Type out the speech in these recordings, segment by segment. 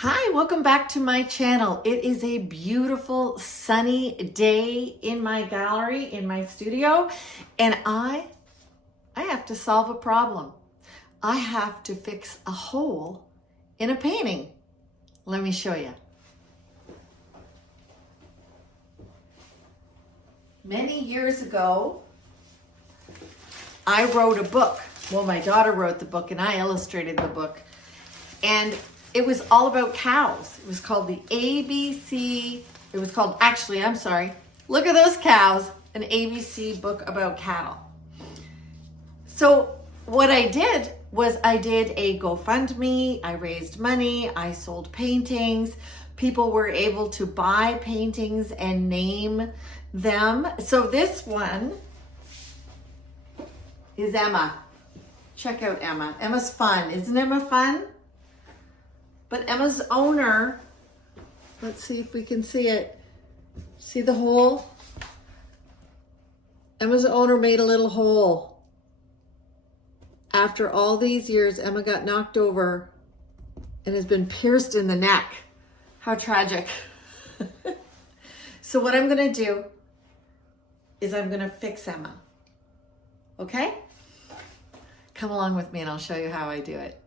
Hi, welcome back to my channel. It is a beautiful sunny day in my gallery, in my studio, and I have to solve a problem. I have to fix a hole in a painting. Let me show you. Many years ago, I wrote a book. Well, my daughter wrote the book and I illustrated the book. And it was all about cows. It was called the ABC. It was called, actually, I'm sorry. Look at those cows, an ABC book about cattle. So what I did was I did a GoFundMe. I raised money. I sold paintings. People were able to buy paintings and name them. So this one is Emma. Check out Emma. Emma's fun. Isn't Emma fun? But Emma's owner, let's see if we can see it. See the hole? Emma's owner made a little hole. After all these years, Emma got knocked over and has been pierced in the neck. How tragic. So what I'm gonna do is I'm gonna fix Emma. Okay? Come along with me and I'll show you how I do it.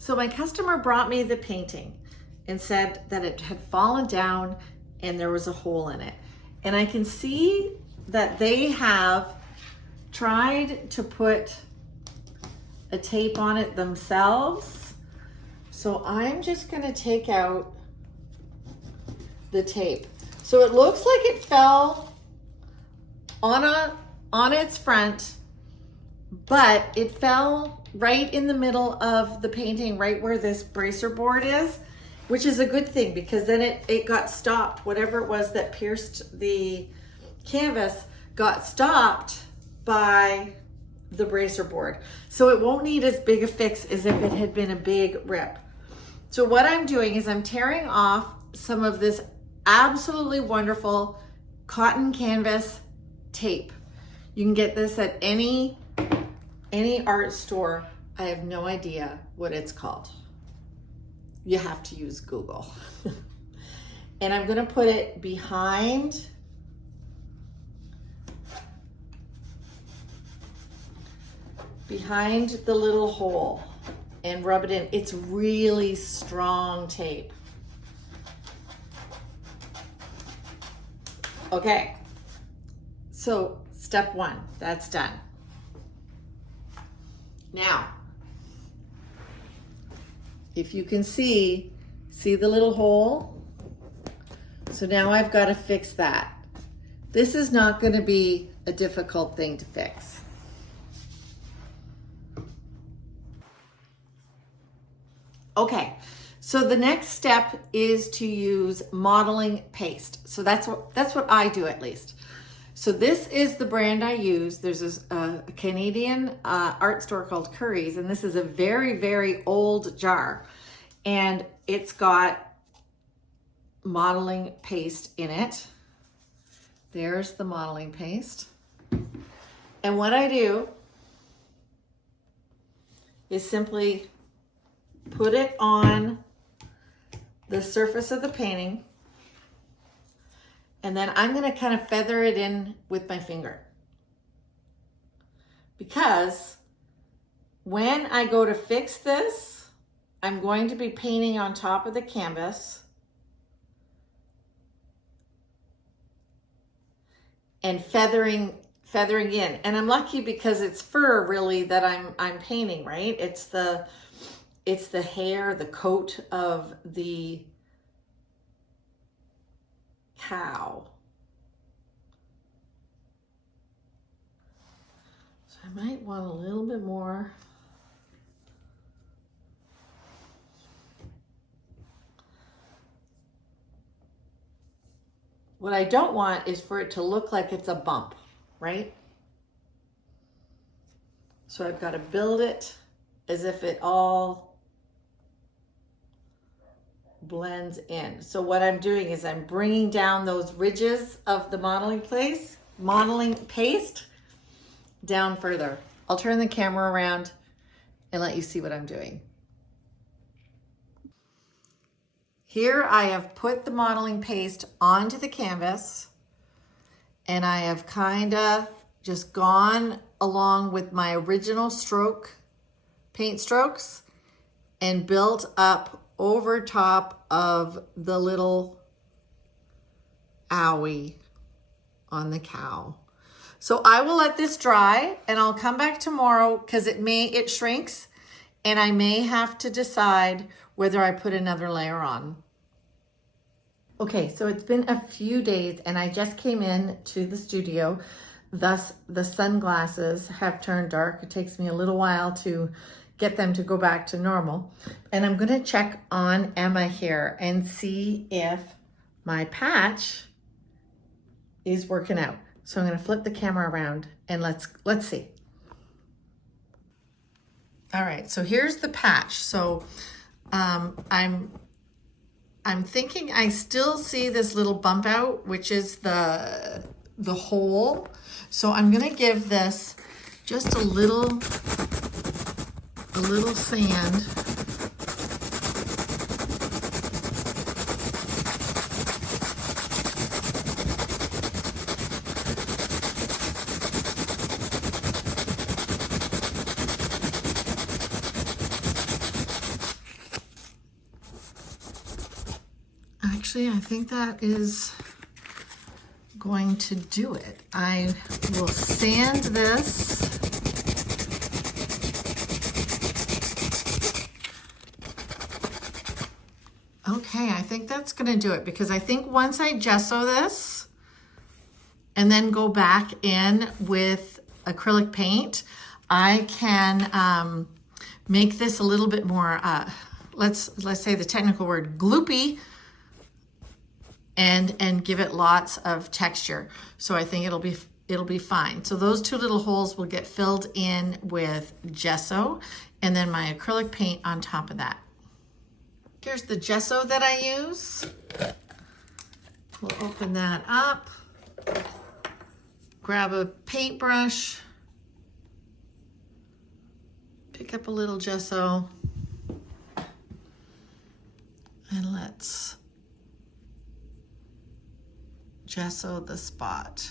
So my customer brought me the painting and said that it had fallen down and there was a hole in it. And I can see that they have tried to put a tape on it themselves. So I'm just gonna take out the tape. So it looks like it fell on its front, but it fell right in the middle of the painting, right where this bracer board is, which is a good thing because then it got stopped. Whatever it was that pierced the canvas got stopped by the bracer board. So it won't need as big a fix as if it had been a big rip. So what I'm doing is I'm tearing off some of this absolutely wonderful cotton canvas tape. You can get this at any art store. I have no idea what it's called. You have to use Google. And I'm gonna put it behind the little hole and rub it in. It's really strong tape. Okay, so step one, that's done. Now, if you can see the little hole? So now I've got to fix that. This is not going to be a difficult thing to fix. Okay, so the next step is to use modeling paste. So that's what I do at least. So this is the brand I use. There's a Canadian art store called Curry's, and this is a very, very old jar. And it's got modeling paste in it. There's the modeling paste. And what I do is simply put it on the surface of the painting. And then I'm gonna kind of feather it in with my finger. Because when I go to fix this, I'm going to be painting on top of the canvas and feathering in. And I'm lucky because it's fur really that I'm painting, right? It's the hair, the coat of the cow. So I might want a little bit more. What I don't want is for it to look like it's a bump, right? So I've got to build it as if it all blends in. So what I'm doing is I'm bringing down those ridges of the modeling paste down further. I'll turn the camera around and let you see what I'm doing. here I have put the modeling paste onto the canvas, and I have kind of just gone along with my original paint strokes and built up over top of the little owie on the cow. So I will let this dry and I'll come back tomorrow because it shrinks and I may have to decide whether I put another layer on. Okay, so it's been a few days and I just came in to the studio. Thus, the sunglasses have turned dark. It takes me a little while to get them to go back to normal. And I'm gonna check on Emma here and see if my patch is working out. So I'm gonna flip the camera around and let's see. All right, so here's the patch. So I'm thinking I still see this little bump out, which is the hole. So I'm gonna give this just a little sand. Actually, I think that is going to do it. I will sand this. Okay, I think that's gonna do it because I think once I gesso this and then go back in with acrylic paint, I can make this a little bit more, let's say the technical word, gloopy, and give it lots of texture. So I think it'll be fine. So those two little holes will get filled in with gesso and then my acrylic paint on top of that. Here's the gesso that I use. We'll open that up, grab a paintbrush, pick up a little gesso, and let's gesso the spot.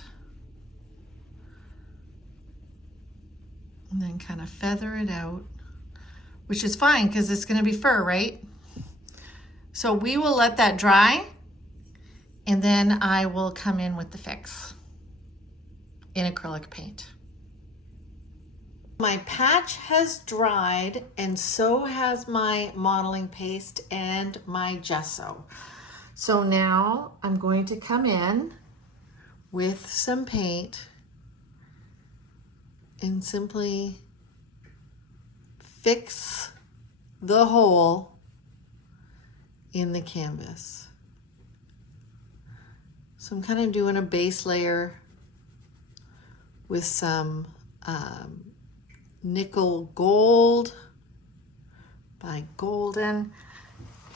And then kind of feather it out, which is fine because it's going to be fur, right? So we will let that dry and then I will come in with the fix in acrylic paint. My patch has dried and so has my modeling paste and my gesso. So now I'm going to come in with some paint and simply fix the hole in the canvas. So I'm kind of doing a base layer with some nickel gold by Golden.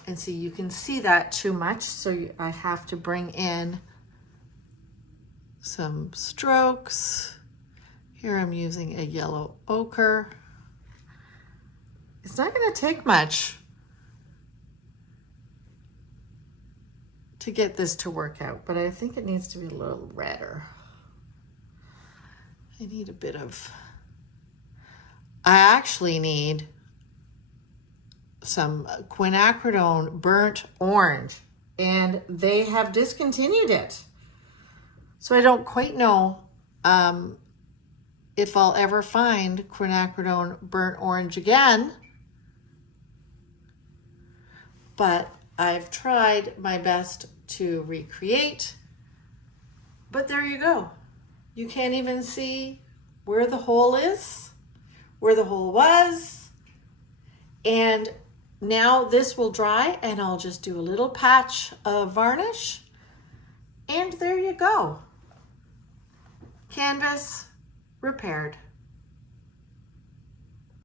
And see, you can see that too much, so I have to bring in some strokes. Here I'm using a yellow ochre. It's not going to take much to get this to work out, but I think it needs to be a little redder. I need a bit of, I actually need some quinacridone burnt orange, and they have discontinued it. So I don't quite know if I'll ever find quinacridone burnt orange again, but I've tried my best to recreate. But there you go. You can't even see where the hole is, where the hole was. And now this will dry and I'll just do a little patch of varnish and there you go. Canvas repaired.